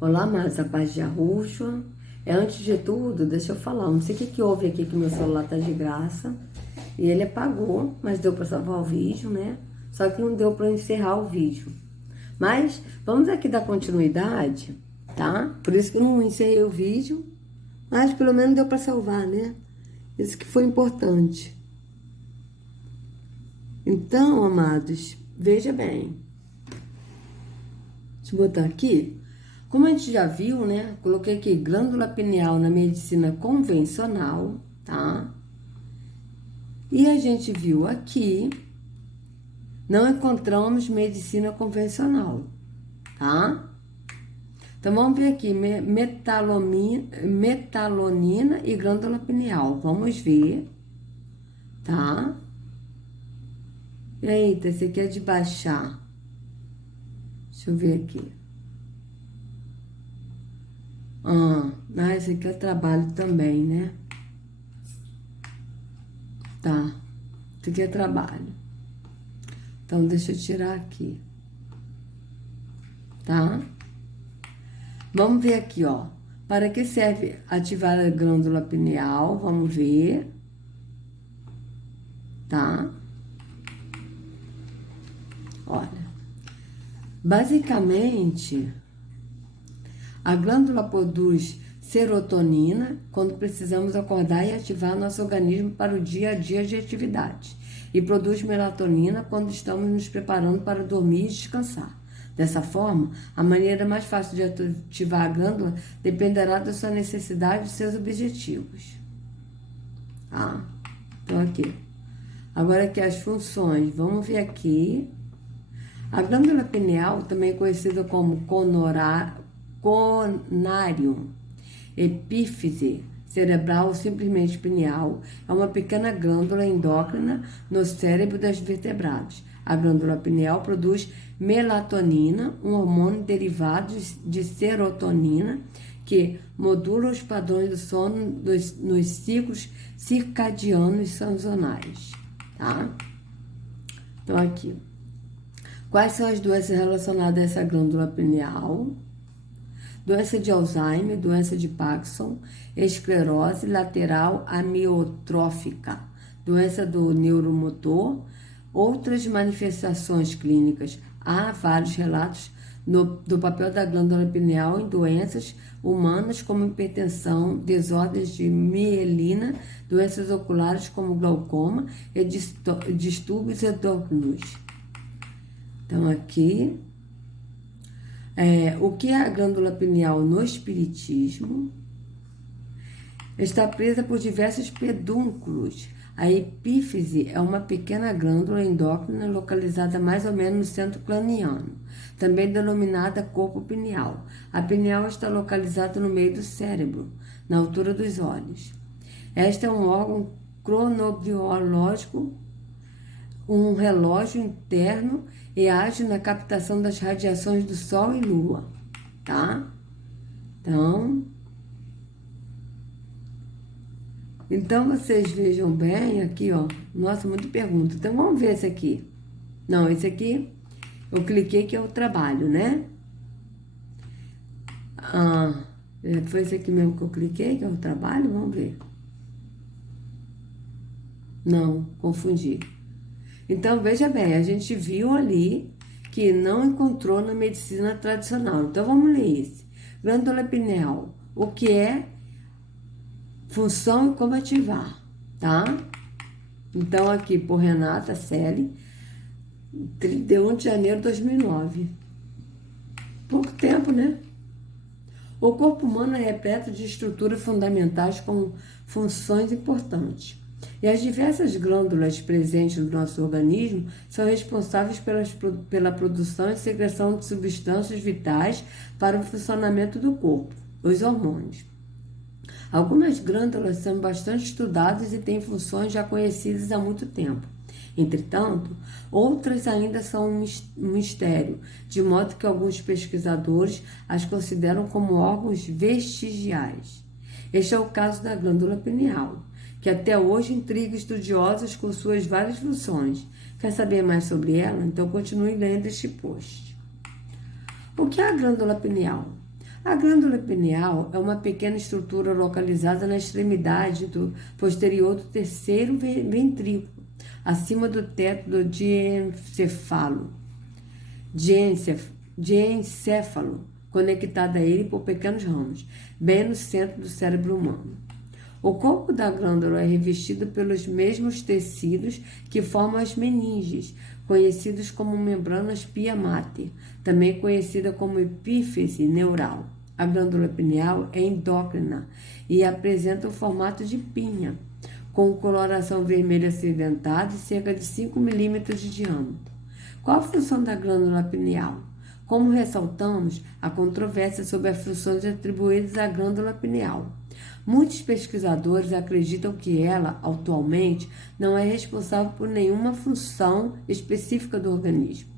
Olá, mas a paz de Arruxo. Antes de tudo, deixa eu falar, não sei o que houve aqui que meu celular tá de graça. E ele apagou, mas deu para salvar o vídeo, né? Só que não deu para encerrar o vídeo. Mas vamos aqui dar continuidade, tá? Por isso que eu não encerrei o vídeo, mas pelo menos deu para salvar, né? Isso que foi importante. Então, amados, veja bem. Deixa eu botar aqui. Como a gente já viu, né? Coloquei aqui glândula pineal na medicina convencional, tá? E a gente viu aqui, não encontramos medicina convencional, tá? Então, vamos ver aqui, metalonina e glândula pineal. Vamos ver, tá? Eita, esse aqui é de baixar. Deixa eu ver aqui. Esse aqui eu trabalho também, né? Tá. Esse aqui é trabalho. Então, deixa eu tirar aqui. Tá? Vamos ver aqui, ó. Para que serve ativar a glândula pineal? Vamos ver. Tá? Olha. Basicamente, a glândula produz serotonina quando precisamos acordar e ativar nosso organismo para o dia a dia de atividade. E produz melatonina quando estamos nos preparando para dormir e descansar. Dessa forma, a maneira mais fácil de ativar a glândula dependerá da sua necessidade e seus objetivos. Tá? Então, aqui. Agora aqui as funções. Vamos ver aqui. A glândula pineal, também conhecida como conário, epífise cerebral ou simplesmente pineal, é uma pequena glândula endócrina no cérebro das vertebrados. A glândula pineal produz melatonina, um hormônio derivado de serotonina, que modula os padrões do sono nos ciclos circadianos sazonais, tá? Então, aqui. Quais são as doenças relacionadas a essa glândula pineal? Doença de Alzheimer, doença de Parkinson, esclerose lateral amiotrófica, doença do neuromotor, outras manifestações clínicas. Há vários relatos do papel da glândula pineal em doenças humanas como hipertensão, desordens de mielina, doenças oculares como glaucoma e distúrbios endócrinos. Então, aqui, o que é a glândula pineal no espiritismo? Está presa por diversos pedúnculos. A epífise é uma pequena glândula endócrina localizada mais ou menos no centro craniano, também denominada corpo pineal. A pineal está localizada no meio do cérebro, na altura dos olhos. Esta é um órgão cronobiológico, um relógio interno e age na captação das radiações do Sol e Lua, tá? Então vocês vejam bem aqui, ó. Nossa, muita pergunta. Então vamos ver esse aqui. Não, esse aqui eu cliquei que é o trabalho, né? Foi esse aqui mesmo que eu cliquei, que é o trabalho? Vamos ver. Não, confundi. Então, veja bem, a gente viu ali que não encontrou na medicina tradicional. Então, vamos ler esse. Glândula pineal, o que é, função e como ativar, tá? Então, aqui por Renata Selle, 31 de janeiro de 2009. Pouco tempo, né? O corpo humano é repleto de estruturas fundamentais com funções importantes. E as diversas glândulas presentes no nosso organismo são responsáveis pela produção e secreção de substâncias vitais para o funcionamento do corpo, os hormônios. Algumas glândulas são bastante estudadas e têm funções já conhecidas há muito tempo. Entretanto, outras ainda são um mistério, de modo que alguns pesquisadores as consideram como órgãos vestigiais. Este é o caso da glândula pineal, que até hoje intriga estudiosos com suas várias funções. Quer saber mais sobre ela? Então continue lendo este post. O que é a glândula pineal? A glândula pineal é uma pequena estrutura localizada na extremidade posterior do terceiro ventrículo, acima do teto do diencéfalo, conectada a ele por pequenos ramos, bem no centro do cérebro humano. O corpo da glândula é revestido pelos mesmos tecidos que formam as meninges, conhecidos como membranas pia mater, também conhecida como epífise neural. A glândula pineal é endócrina e apresenta o formato de pinha, com coloração vermelha acinzentada e cerca de 5 milímetros de diâmetro. Qual a função da glândula pineal? Como ressaltamos, há controvérsia sobre as funções atribuídas à glândula pineal. Muitos pesquisadores acreditam que ela, atualmente, não é responsável por nenhuma função específica do organismo,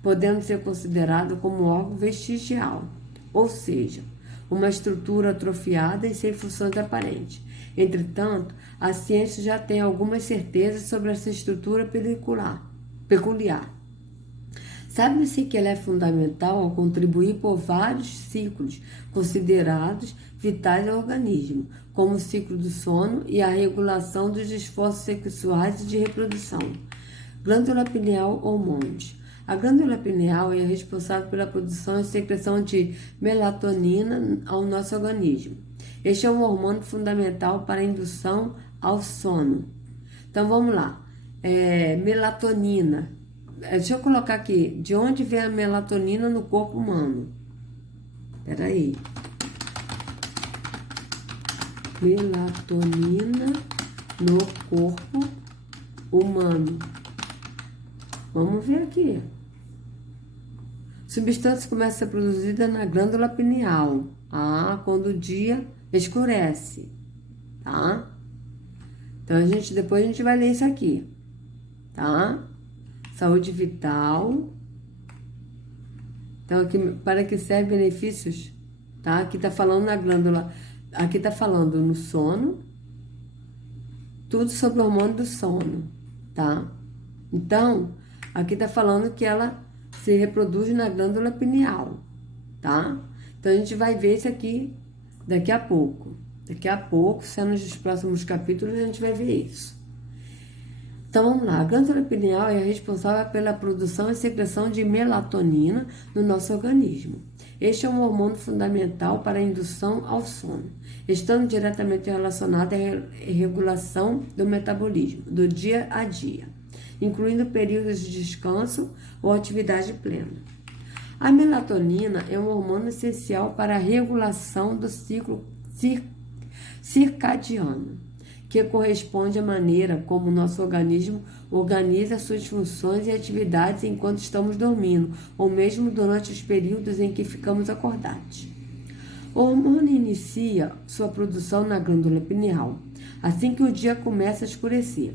podendo ser considerado como órgão vestigial, ou seja, uma estrutura atrofiada e sem funções aparentes. Entretanto, a ciência já tem algumas certezas sobre essa estrutura peculiar. Sabe-se que ela é fundamental ao contribuir por vários ciclos considerados vitais ao organismo, como o ciclo do sono e a regulação dos esforços sexuais e de reprodução. Glândula pineal hormônios. A glândula pineal é responsável pela produção e secreção de melatonina ao nosso organismo. Este é um hormônio fundamental para a indução ao sono. Então vamos lá. Melatonina. Deixa eu colocar aqui. De onde vem a melatonina no corpo humano? Espera aí. Melatonina no corpo humano. Vamos ver aqui. Substância começa a ser produzida na glândula pineal. Quando o dia escurece. Tá? Então, depois a gente vai ler isso aqui. Tá? Saúde vital. Então, aqui, para que serve benefícios? Tá? Aqui tá falando na glândula. Aqui tá falando no sono. Tudo sobre o hormônio do sono. Tá? Então, aqui tá falando que ela se reproduz na glândula pineal. Tá? Então, a gente vai ver isso aqui daqui a pouco. Daqui a pouco, sendo nos próximos capítulos, a gente vai ver isso. Então, vamos lá. A glândula pineal é responsável pela produção e secreção de melatonina no nosso organismo. Este é um hormônio fundamental para a indução ao sono, estando diretamente relacionado à regulação do metabolismo, do dia a dia, incluindo períodos de descanso ou atividade plena. A melatonina é um hormônio essencial para a regulação do ciclo circadiano, que corresponde à maneira como o nosso organismo organiza suas funções e atividades enquanto estamos dormindo, ou mesmo durante os períodos em que ficamos acordados. O hormônio inicia sua produção na glândula pineal, assim que o dia começa a escurecer,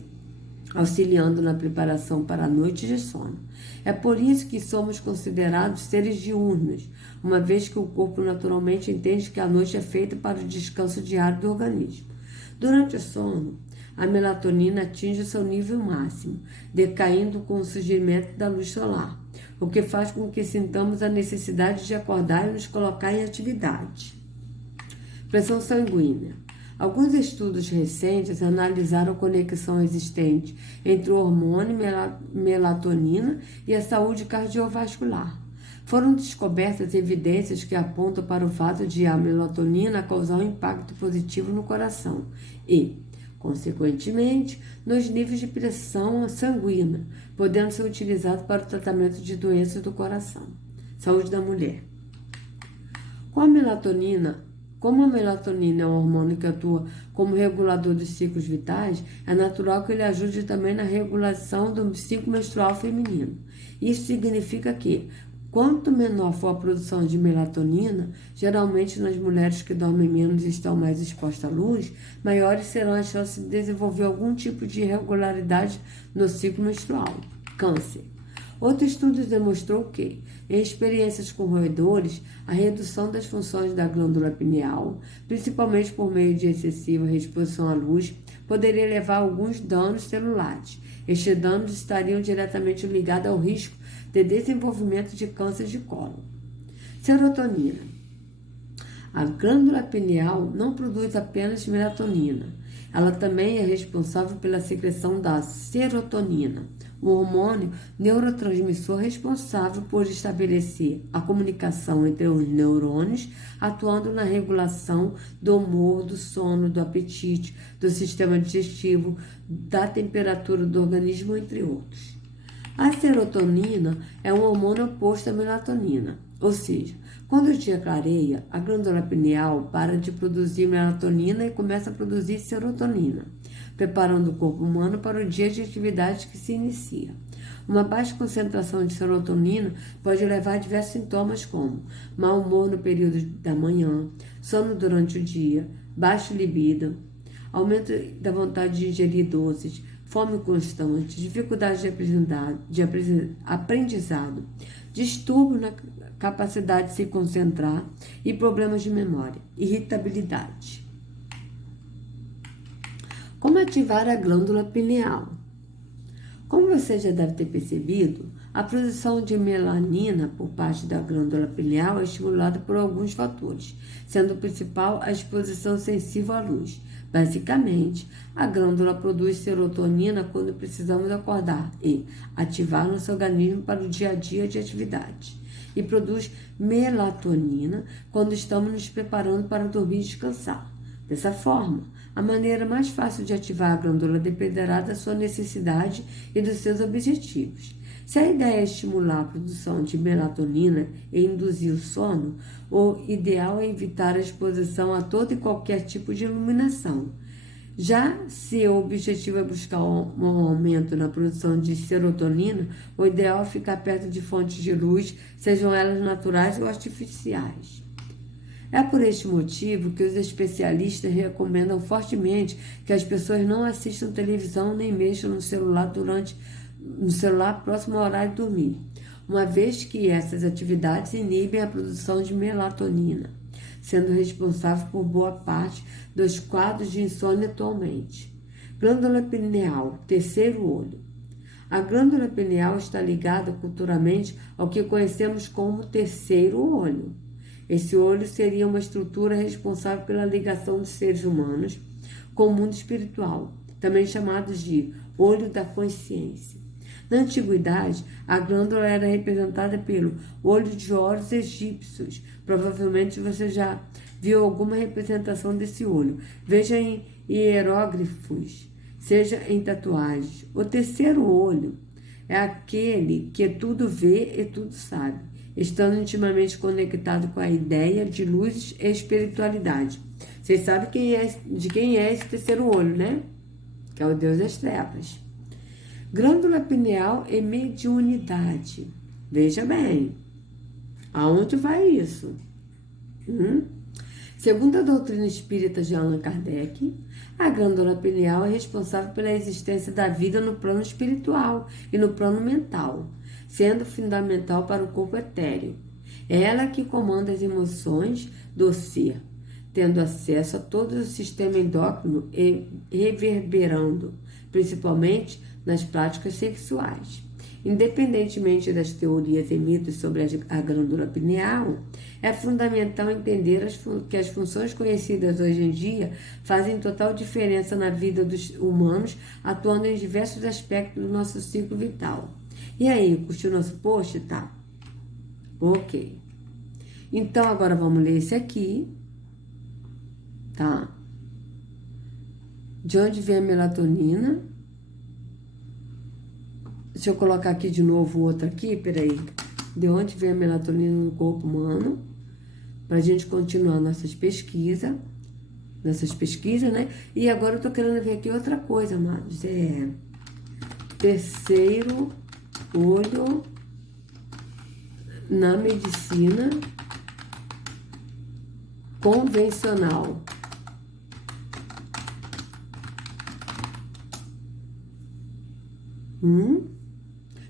auxiliando na preparação para a noite de sono. É por isso que somos considerados seres diurnos, uma vez que o corpo naturalmente entende que a noite é feita para o descanso diário do organismo. Durante o sono, a melatonina atinge seu nível máximo, decaindo com o surgimento da luz solar, o que faz com que sintamos a necessidade de acordar e nos colocar em atividade. Pressão sanguínea. Alguns estudos recentes analisaram a conexão existente entre o hormônio melatonina e a saúde cardiovascular. Foram descobertas evidências que apontam para o fato de a melatonina causar um impacto positivo no coração e, consequentemente, nos níveis de pressão sanguínea, podendo ser utilizado para o tratamento de doenças do coração. Saúde da mulher. Como a melatonina é um hormônio que atua como regulador dos ciclos vitais, é natural que ele ajude também na regulação do ciclo menstrual feminino. Isso significa que, quanto menor for a produção de melatonina, geralmente nas mulheres que dormem menos e estão mais expostas à luz, maiores serão as chances de desenvolver algum tipo de irregularidade no ciclo menstrual. Câncer. Outro estudo demonstrou que, em experiências com roedores, a redução das funções da glândula pineal, principalmente por meio de excessiva exposição à luz, poderia levar a alguns danos celulares. Estes danos estariam diretamente ligados ao risco de desenvolvimento de câncer de colo. Serotonina. A glândula pineal não produz apenas melatonina. Ela também é responsável pela secreção da serotonina, o hormônio neurotransmissor responsável por estabelecer a comunicação entre os neurônios, atuando na regulação do humor, do sono, do apetite, do sistema digestivo, da temperatura do organismo, entre outros. A serotonina é um hormônio oposto à melatonina, ou seja, quando o dia clareia, a glândula pineal para de produzir melatonina e começa a produzir serotonina, preparando o corpo humano para o dia de atividade que se inicia. Uma baixa concentração de serotonina pode levar a diversos sintomas como mau humor no período da manhã, sono durante o dia, baixa libido, aumento da vontade de ingerir doces, fome constante, dificuldade de aprendizado, distúrbio na capacidade de se concentrar e problemas de memória, irritabilidade. Como ativar a glândula pineal? Como você já deve ter percebido, a produção de melanina por parte da glândula pineal é estimulada por alguns fatores, sendo o principal a exposição sensível à luz. Basicamente, a glândula produz serotonina quando precisamos acordar e ativar nosso organismo para o dia a dia de atividade. E produz melatonina quando estamos nos preparando para dormir e descansar. Dessa forma, a maneira mais fácil de ativar a glândula dependerá da sua necessidade e dos seus objetivos. Se a ideia é estimular a produção de melatonina e induzir o sono, o ideal é evitar a exposição a todo e qualquer tipo de iluminação. Já se o objetivo é buscar um aumento na produção de serotonina, o ideal é ficar perto de fontes de luz, sejam elas naturais ou artificiais. É por este motivo que os especialistas recomendam fortemente que as pessoas não assistam televisão nem mexam no celular próximo ao horário de dormir, uma vez que essas atividades inibem a produção de melatonina, sendo responsável por boa parte dos quadros de insônia atualmente. Glândula pineal, terceiro olho. A glândula pineal está ligada culturalmente ao que conhecemos como terceiro olho. Esse olho seria uma estrutura responsável pela ligação dos seres humanos com o mundo espiritual, também chamados de olho da consciência. Na antiguidade, a glândula era representada pelo olho de Horus egípcios. Provavelmente você já viu alguma representação desse olho. Veja em hieróglifos, seja em tatuagens. O terceiro olho é aquele que tudo vê e tudo sabe, estando intimamente conectado com a ideia de luz e espiritualidade. Vocês sabem de quem é esse terceiro olho, né? Que é o Deus das Trevas. Glândula pineal e mediunidade. Veja bem, aonde vai isso? Segundo a doutrina espírita de Allan Kardec, a glândula pineal é responsável pela existência da vida no plano espiritual e no plano mental, sendo fundamental para o corpo etéreo. É ela que comanda as emoções do ser, tendo acesso a todo o sistema endócrino e reverberando, principalmente nas práticas sexuais. Independentemente das teorias e mitos sobre a glândula pineal, é fundamental entender que as funções conhecidas hoje em dia fazem total diferença na vida dos humanos, atuando em diversos aspectos do nosso ciclo vital. E aí, curtiu nosso post? Tá? Ok. Então, agora vamos ler esse aqui. Tá? De onde vem a melatonina? Deixa eu colocar aqui de novo o outro aqui, peraí. De onde vem a melatonina no corpo humano? Pra gente continuar nossas pesquisas, né? E agora eu tô querendo ver aqui outra coisa, amados. Terceiro olho na medicina convencional.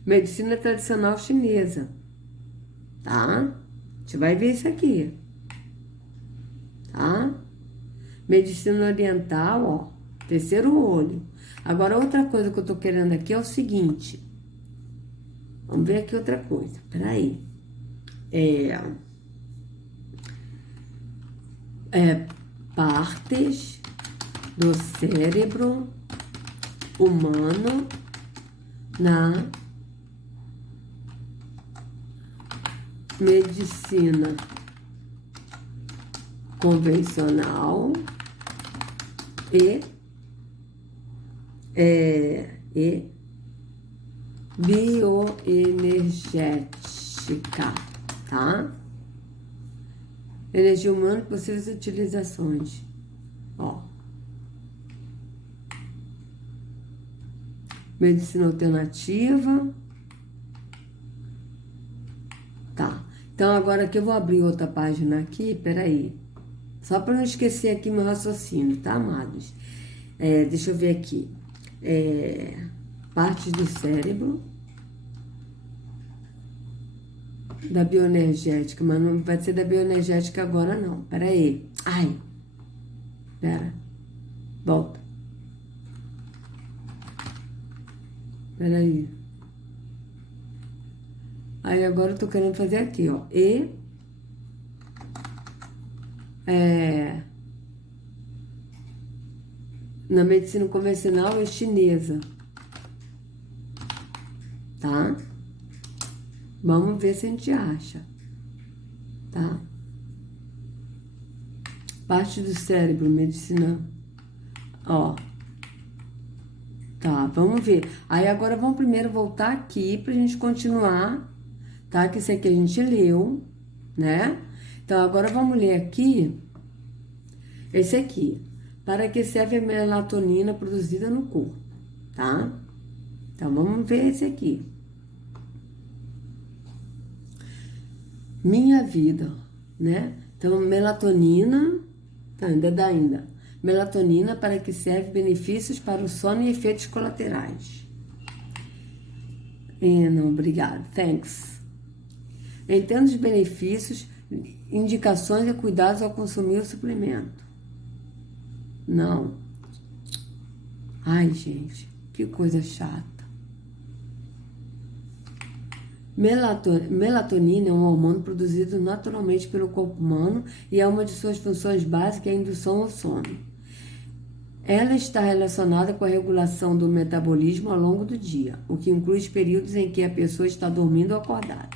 Medicina tradicional chinesa, tá? A gente vai ver isso aqui, tá? Medicina oriental, ó, terceiro olho. Agora, outra coisa que eu tô querendo aqui é o seguinte. Vamos ver aqui outra coisa, peraí. partes do cérebro humano na medicina convencional e bioenergética, tá? Energia humana, possíveis utilizações. Ó. Medicina alternativa. Tá. Então, agora aqui eu vou abrir outra página aqui, peraí. Só para não esquecer aqui meu raciocínio, tá, amados? Deixa eu ver aqui. Partes do cérebro. Da bioenergética, mas não vai ser da bioenergética agora, não. Peraí. Ai. Pera. Volta. Peraí. Aí agora eu tô querendo fazer aqui, ó. Na medicina convencional é chinesa. Tá? Vamos ver se a gente acha. Tá? Parte do cérebro, medicina. Ó. Tá, vamos ver. Aí agora vamos primeiro voltar aqui pra gente continuar. Tá? Que esse aqui a gente leu, né? Então, agora vamos ler aqui. Esse aqui. Para que serve a melatonina produzida no corpo, tá? Então, vamos ver esse aqui. Minha vida, né? Então, melatonina, ainda. Melatonina para que serve benefícios para o sono e efeitos colaterais. Não, obrigado. Thanks. Entendo os benefícios, indicações e cuidados ao consumir o suplemento. Não. Ai, gente, que coisa chata. Melatonina é um hormônio produzido naturalmente pelo corpo humano e é uma de suas funções básicas a indução ao sono. Ela está relacionada com a regulação do metabolismo ao longo do dia, o que inclui os períodos em que a pessoa está dormindo ou acordada.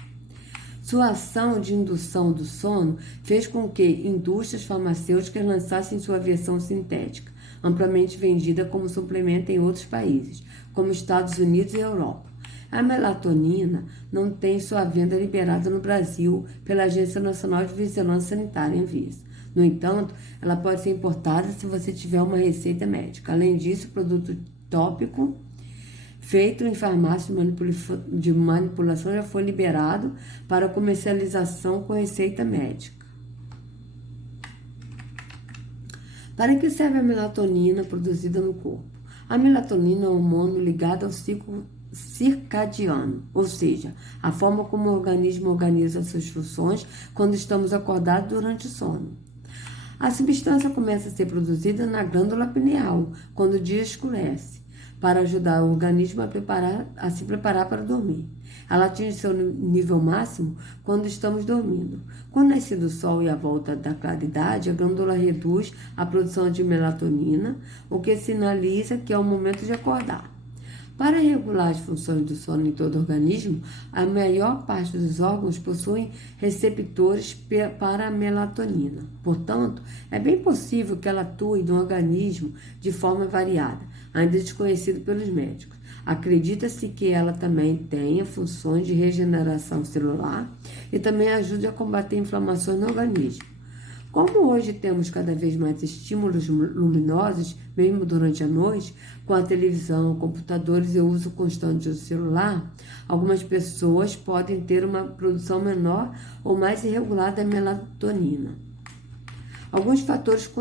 Sua ação de indução do sono fez com que indústrias farmacêuticas lançassem sua versão sintética, amplamente vendida como suplemento em outros países, como Estados Unidos e Europa. A melatonina não tem sua venda liberada no Brasil pela Agência Nacional de Vigilância Sanitária, Anvisa. No entanto, ela pode ser importada se você tiver uma receita médica. Além disso, o produto tópico feito em farmácia de manipulação já foi liberado para comercialização com receita médica. Para que serve a melatonina produzida no corpo? A melatonina é um hormônio ligado ao ciclo circadiano, ou seja, a forma como o organismo organiza suas funções quando estamos acordados durante o sono. A substância começa a ser produzida na glândula pineal, quando o dia escurece, para ajudar o organismo a se preparar para dormir. Ela atinge seu nível máximo quando estamos dormindo. Com o nascer do sol e a volta da claridade, a glândula reduz a produção de melatonina, o que sinaliza que é o momento de acordar. Para regular as funções do sono em todo o organismo, a maior parte dos órgãos possuem receptores para a melatonina. Portanto, é bem possível que ela atue no organismo de forma variada, ainda desconhecido pelos médicos. Acredita-se que ela também tenha funções de regeneração celular e também ajude a combater inflamações no organismo. Como hoje temos cada vez mais estímulos luminosos, mesmo durante a noite, com a televisão, computadores e o uso constante do celular, algumas pessoas podem ter uma produção menor ou mais irregular da melatonina. Alguns fatores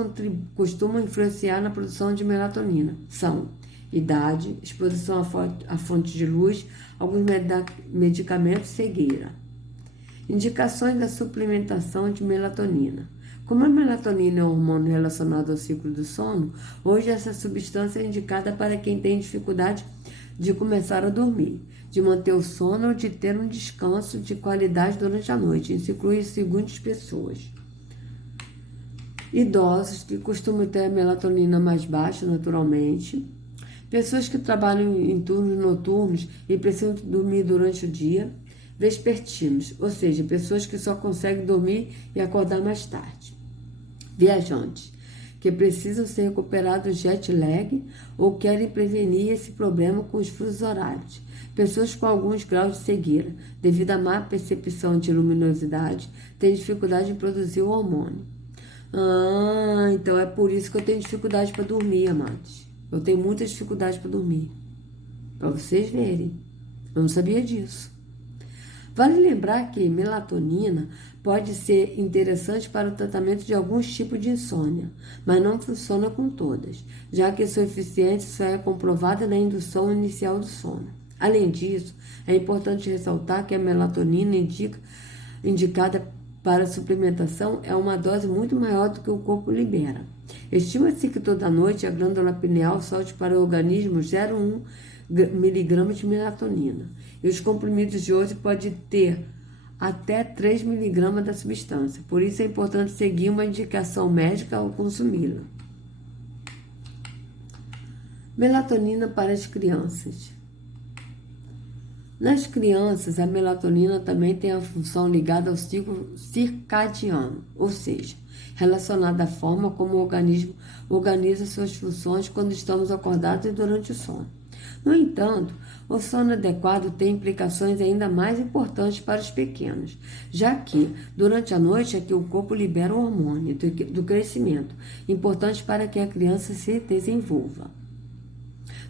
costumam influenciar na produção de melatonina. São idade, exposição à fonte de luz, alguns medicamentos e cegueira. Indicações da suplementação de melatonina. Como a melatonina é um hormônio relacionado ao ciclo do sono, hoje essa substância é indicada para quem tem dificuldade de começar a dormir, de manter o sono ou de ter um descanso de qualidade durante a noite. Isso inclui as seguintes pessoas. Idosos que costumam ter a melatonina mais baixa naturalmente, pessoas que trabalham em turnos noturnos e precisam dormir durante o dia, vespertinos, ou seja, pessoas que só conseguem dormir e acordar mais tarde, viajantes que precisam ser recuperados do jet lag ou querem prevenir esse problema com os fusos horários, pessoas com alguns graus de cegueira, devido à má percepção de luminosidade, têm dificuldade em produzir o hormônio. Então é por isso que eu tenho dificuldade para dormir, amados. Eu tenho muita dificuldade para dormir. Para vocês verem. Eu não sabia disso. Vale lembrar que melatonina pode ser interessante para o tratamento de alguns tipos de insônia, mas não funciona com todas, já que sua eficiência só é comprovada na indução inicial do sono. Além disso, é importante ressaltar que a melatonina indicada para suplementação é uma dose muito maior do que o corpo libera. Estima-se que toda noite a glândula pineal solte para o organismo 0,1 mg de melatonina. E os comprimidos de hoje podem ter até 3 mg da substância. Por isso é importante seguir uma indicação médica ao consumi-la. Melatonina para as crianças. Nas crianças, a melatonina também tem a função ligada ao ciclo circadiano, ou seja, relacionada à forma como o organismo organiza suas funções quando estamos acordados e durante o sono. No entanto, o sono adequado tem implicações ainda mais importantes para os pequenos, já que, durante a noite, é que o corpo libera o hormônio do crescimento, importante para que a criança se desenvolva.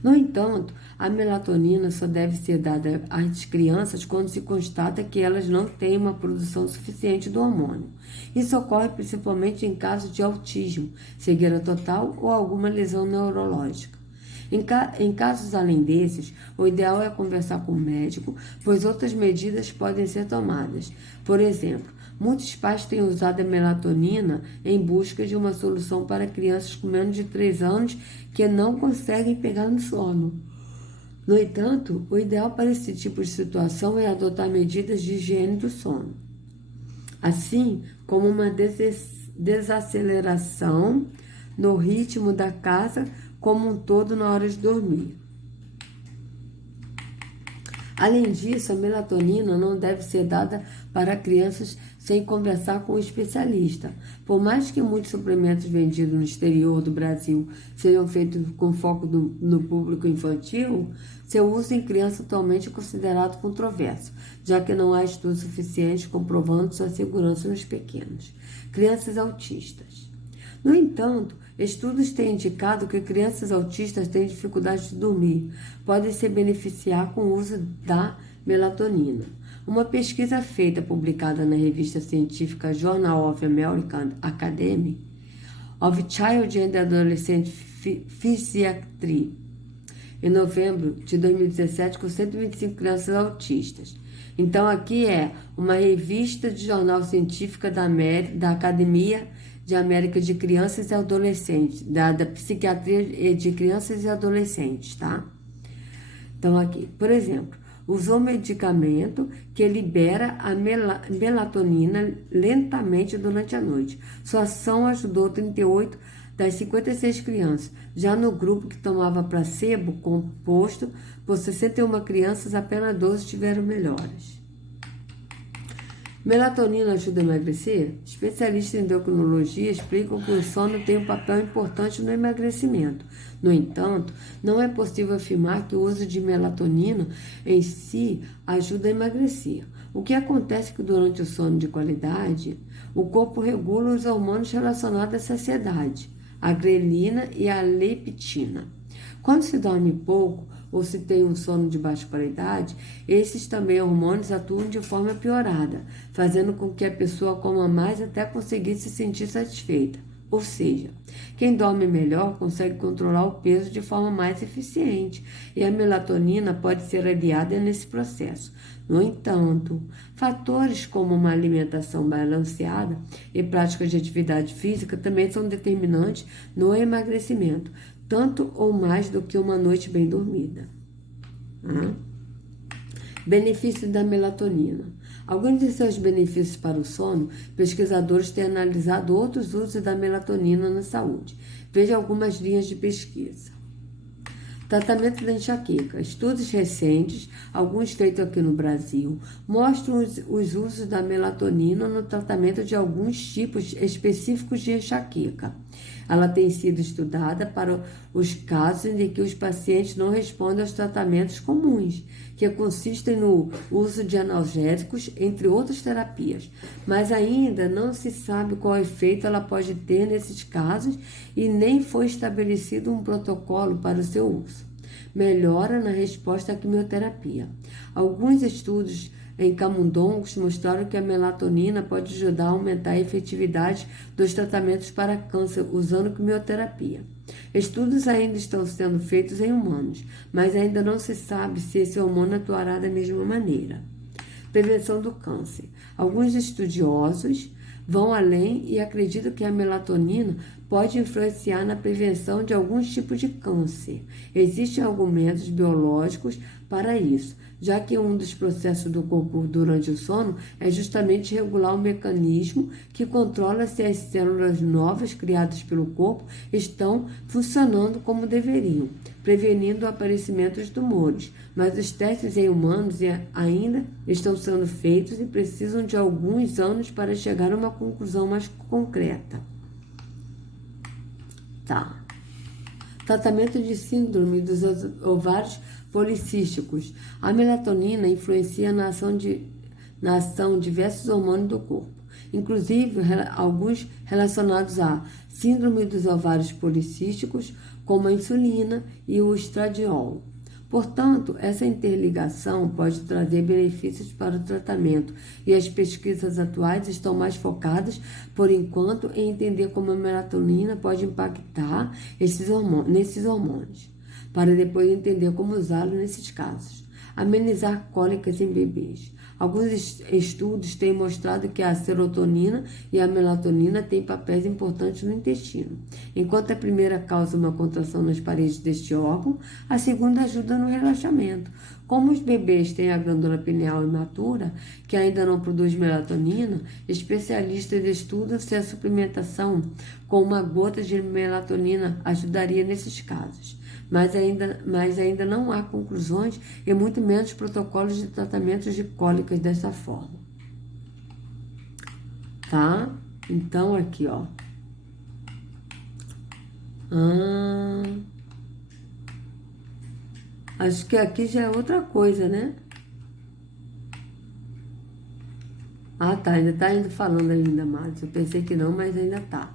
No entanto, a melatonina só deve ser dada às crianças quando se constata que elas não têm uma produção suficiente do hormônio. Isso ocorre principalmente em casos de autismo, cegueira total ou alguma lesão neurológica. Em casos além desses, o ideal é conversar com o médico, pois outras medidas podem ser tomadas. Por exemplo, muitos pais têm usado a melatonina em busca de uma solução para crianças com menos de 3 anos que não conseguem pegar no sono. No entanto, o ideal para esse tipo de situação é adotar medidas de higiene do sono, assim como uma desaceleração no ritmo da casa como um todo na hora de dormir. Além disso, a melatonina não deve ser dada para crianças sem conversar com um especialista. Por mais que muitos suplementos vendidos no exterior do Brasil sejam feitos com foco no público infantil, seu uso em criança atualmente é considerado controverso, já que não há estudos suficientes comprovando sua segurança nos pequenos. Crianças autistas. No entanto, estudos têm indicado que crianças autistas têm dificuldade de dormir, podem se beneficiar com o uso da melatonina. Uma pesquisa feita, publicada na revista científica Journal of American Academy of Child and Adolescent Psychiatry, em novembro de 2017, com 125 crianças autistas. Então, aqui é uma revista de jornal científica da Academia de América de Crianças e Adolescentes, da Psiquiatria de Crianças e Adolescentes, tá? Então, aqui, por exemplo, usou medicamento que libera a melatonina lentamente durante a noite. Sua ação ajudou 38 das 56 crianças. Já no grupo que tomava placebo composto por 61 crianças, apenas 12 tiveram melhoras. Melatonina ajuda a emagrecer? Especialistas em endocrinologia explicam que o sono tem um papel importante no emagrecimento. No entanto, não é possível afirmar que o uso de melatonina em si ajuda a emagrecer. O que acontece é que durante o sono de qualidade, o corpo regula os hormônios relacionados à saciedade, a grelina e a leptina. Quando se dorme pouco ou se tem um sono de baixa qualidade, esses também hormônios atuam de forma piorada, fazendo com que a pessoa coma mais até conseguir se sentir satisfeita. Ou seja, quem dorme melhor consegue controlar o peso de forma mais eficiente e a melatonina pode ser aliada nesse processo. No entanto, fatores como uma alimentação balanceada e práticas de atividade física também são determinantes no emagrecimento, tanto ou mais do que uma noite bem dormida. Benefício da melatonina. Alguns de seus benefícios para o sono, pesquisadores têm analisado outros usos da melatonina na saúde. Veja algumas linhas de pesquisa. Tratamento da enxaqueca. Estudos recentes, alguns feitos aqui no Brasil, mostram os usos da melatonina no tratamento de alguns tipos específicos de enxaqueca. Ela tem sido estudada para os casos em que os pacientes não respondem aos tratamentos comuns, que consistem no uso de analgésicos, entre outras terapias. Mas ainda não se sabe qual efeito ela pode ter nesses casos e nem foi estabelecido um protocolo para o seu uso. Melhora na resposta à quimioterapia. Alguns estudos em camundongos mostraram que a melatonina pode ajudar a aumentar a efetividade dos tratamentos para câncer usando quimioterapia. Estudos ainda estão sendo feitos em humanos, mas ainda não se sabe se esse hormônio atuará da mesma maneira. Prevenção do câncer. Alguns estudiosos vão além e acreditam que a melatonina pode influenciar na prevenção de alguns tipos de câncer. Existem argumentos biológicos para isso, já que um dos processos do corpo durante o sono é justamente regular o mecanismo que controla se as células novas criadas pelo corpo estão funcionando como deveriam, prevenindo o aparecimento de tumores. Mas os testes em humanos ainda estão sendo feitos e precisam de alguns anos para chegar a uma conclusão mais concreta. Tá. Tratamento de síndrome dos ovários policísticos. A melatonina influencia na ação de diversos hormônios do corpo, inclusive alguns relacionados à síndrome dos ovários policísticos, como a insulina e o estradiol. Portanto, essa interligação pode trazer benefícios para o tratamento e as pesquisas atuais estão mais focadas, por enquanto, em entender como a melatonina pode impactar nesses hormônios, para depois entender como usá-lo nesses casos. Amenizar cólicas em bebês. Alguns estudos têm mostrado que a serotonina e a melatonina têm papéis importantes no intestino. Enquanto a primeira causa uma contração nas paredes deste órgão, a segunda ajuda no relaxamento. Como os bebês têm a glândula pineal imatura, que ainda não produz melatonina, especialistas estudam se a suplementação com uma gota de melatonina ajudaria nesses casos. Mas ainda não há conclusões e muito menos protocolos de tratamento de cólicas dessa forma. Tá? Então, aqui, ó. Acho que aqui já é outra coisa, né? Ah, tá. Ainda tá indo falando ainda mais. Eu pensei que não, mas ainda tá.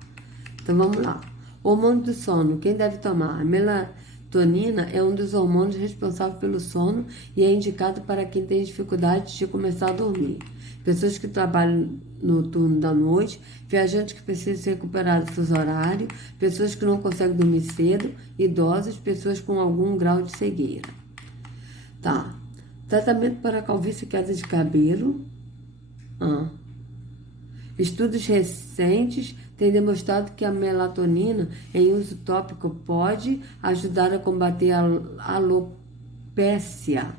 Então, vamos lá. Hormônio do sono. Quem deve tomar? A melatonina é um dos hormônios responsáveis pelo sono e é indicado para quem tem dificuldade de começar a dormir. Pessoas que trabalham no turno da noite, viajantes que precisam se recuperar do fuso horário, pessoas que não conseguem dormir cedo, idosos, pessoas com algum grau de cegueira. Tá. Tratamento para calvície e queda de cabelo. Estudos recentes têm demonstrado que a melatonina em uso tópico pode ajudar a combater a alopécia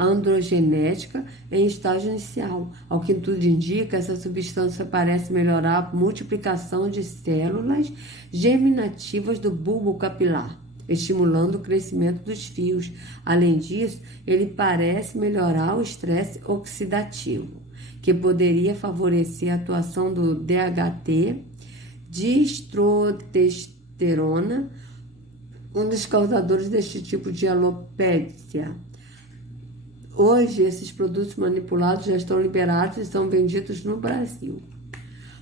androgenética em estágio inicial. Ao que tudo indica, essa substância parece melhorar a multiplicação de células germinativas do bulbo capilar, estimulando o crescimento dos fios. Além disso, ele parece melhorar o estresse oxidativo, que poderia favorecer a atuação do DHT, dihidrotestosterona, um dos causadores deste tipo de alopécia. Hoje, esses produtos manipulados já estão liberados e são vendidos no Brasil.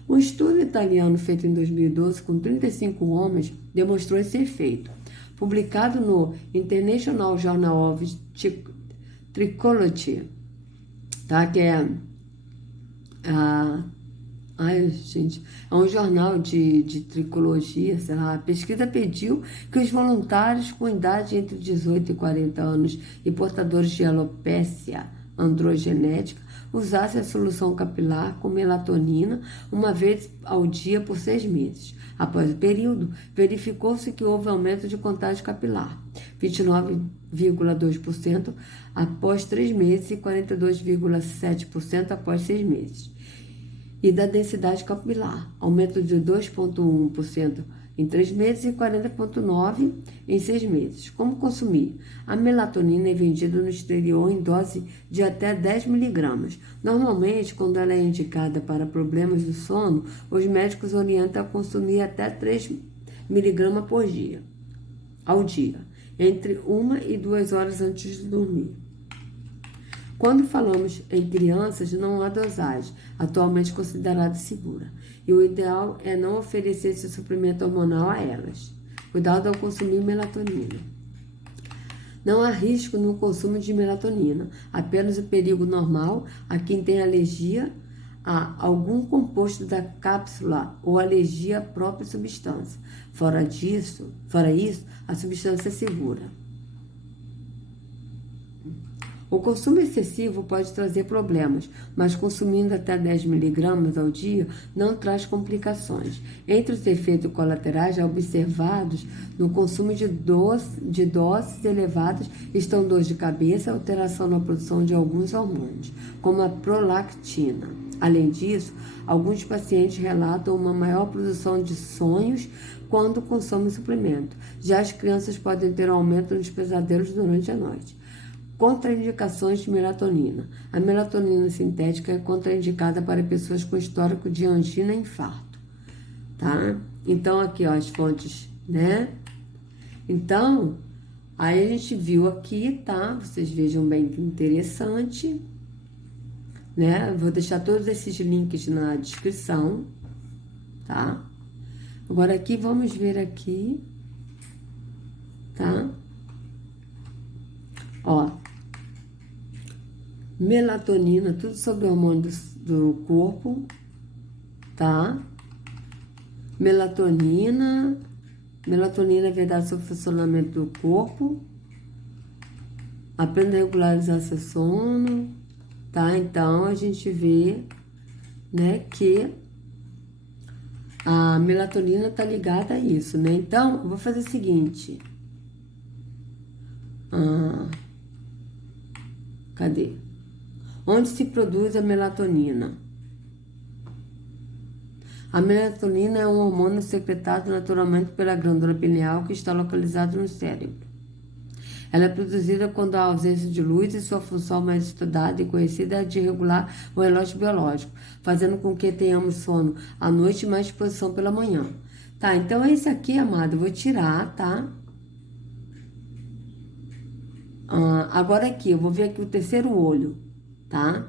Um estudo italiano feito em 2012 com 35 homens demonstrou esse efeito. Publicado no International Journal of Trichology, tá? Que é é um jornal de tricologia, sei lá. A pesquisa pediu que os voluntários com idade entre 18 e 40 anos e portadores de alopécia androgenética usasse a solução capilar com melatonina uma vez ao dia por 6 meses. Após o período, verificou-se que houve aumento de contagem capilar, 29,2% após 3 meses e 42,7% após 6 meses. E da densidade capilar, aumento de 2,1% em 3 meses e 40,9% em 6 meses. Como consumir? A melatonina é vendida no exterior em dose de até 10 miligramas. Normalmente, quando ela é indicada para problemas do sono, os médicos orientam a consumir até 3 miligramas por dia, ao dia, entre 1 e 2 horas antes de dormir. Quando falamos em crianças, não há dosagem, atualmente considerada segura. E o ideal é não oferecer esse suplemento hormonal a elas. Cuidado ao consumir melatonina. Não há risco no consumo de melatonina, apenas o perigo normal a quem tem alergia a algum composto da cápsula ou alergia à própria substância. Fora isso, a substância é segura. O consumo excessivo pode trazer problemas, mas consumindo até 10 miligramas ao dia não traz complicações. Entre os efeitos colaterais já observados no consumo de doses elevadas estão dor de cabeça e alteração na produção de alguns hormônios, como a prolactina. Além disso, alguns pacientes relatam uma maior produção de sonhos quando consomem suplemento. Já as crianças podem ter aumento nos pesadelos durante a noite. Contraindicações de melatonina. A melatonina sintética é contraindicada para pessoas com histórico de angina e infarto, tá? Então, aqui, ó, as fontes, né? Então, aí a gente viu aqui, tá? Vocês vejam bem que interessante, né? Vou deixar todos esses links na descrição, tá? Agora aqui, vamos ver aqui, tá? Ó, melatonina, tudo sobre o hormônio do corpo, tá? Melatonina é verdade sobre o funcionamento do corpo. Aprenda a regularizar seu sono, tá? Então, a gente vê, né, que a melatonina tá ligada a isso, né? Então, eu vou fazer o seguinte. Cadê? Onde se produz a melatonina? A melatonina é um hormônio secretado naturalmente pela glândula pineal que está localizado no cérebro. Ela é produzida quando há ausência de luz e sua função mais estudada e conhecida é de regular o relógio biológico, fazendo com que tenhamos sono à noite e mais disposição pela manhã. Tá, então esse aqui, amado, eu vou tirar, tá? Agora aqui, eu vou ver aqui o terceiro olho, tá?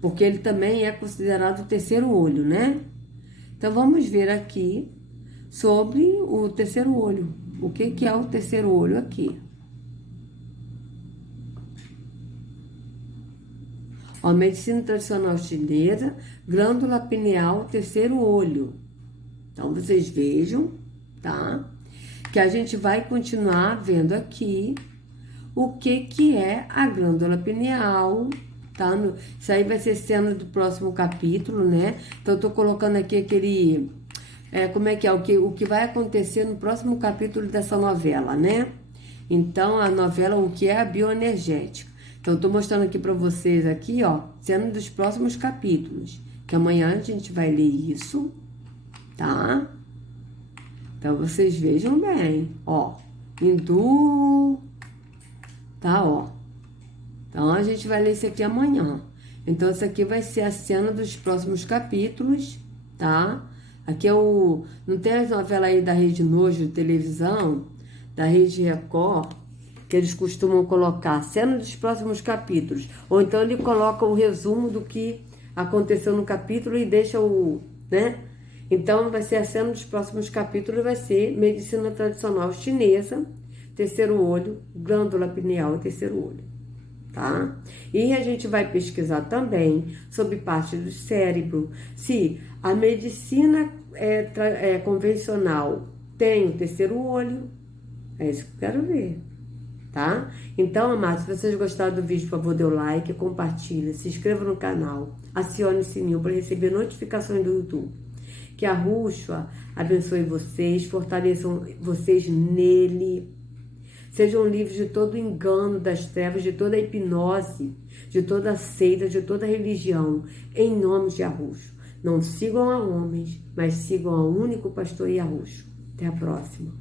Porque ele também é considerado o terceiro olho, né? Então, vamos ver aqui sobre o terceiro olho. O que é o terceiro olho aqui? Ó, medicina tradicional chinesa, glândula pineal, terceiro olho. Então, vocês vejam, tá? Que a gente vai continuar vendo aqui o que é a glândula pineal, tá? Isso aí vai ser cena do próximo capítulo, né? Então, eu tô colocando aqui aquele... como é que é? O que vai acontecer no próximo capítulo dessa novela, né? Então, a novela, o que é a bioenergética. Então, eu tô mostrando aqui pra vocês aqui, ó, cena dos próximos capítulos. Que amanhã a gente vai ler isso, tá? Então, vocês vejam bem, ó. Hindu... Tá, ó. Então, a gente vai ler isso aqui amanhã. Então, isso aqui vai ser a cena dos próximos capítulos, tá? Aqui é o... Não tem as novelas aí da Rede Nojo de televisão, da Rede Record, que eles costumam colocar cena dos próximos capítulos. Ou então, ele coloca o resumo do que aconteceu no capítulo e deixa o... né? Então, vai ser a cena dos próximos capítulos, vai ser medicina tradicional chinesa, terceiro olho, glândula pineal e terceiro olho, tá? E a gente vai pesquisar também sobre parte do cérebro, se a medicina convencional tem o terceiro olho, é isso que eu quero ver, tá? Então, amados, se vocês gostaram do vídeo, por favor, dê o like, compartilha, se inscreva no canal, acione o sininho para receber notificações do YouTube. Que a Rúshua abençoe vocês, fortaleçam vocês nele, sejam livres de todo engano das trevas, de toda hipnose, de toda seita, de toda religião, em nome de Yahushua. Não sigam a homens, mas sigam ao único pastor Yahushua. Até a próxima.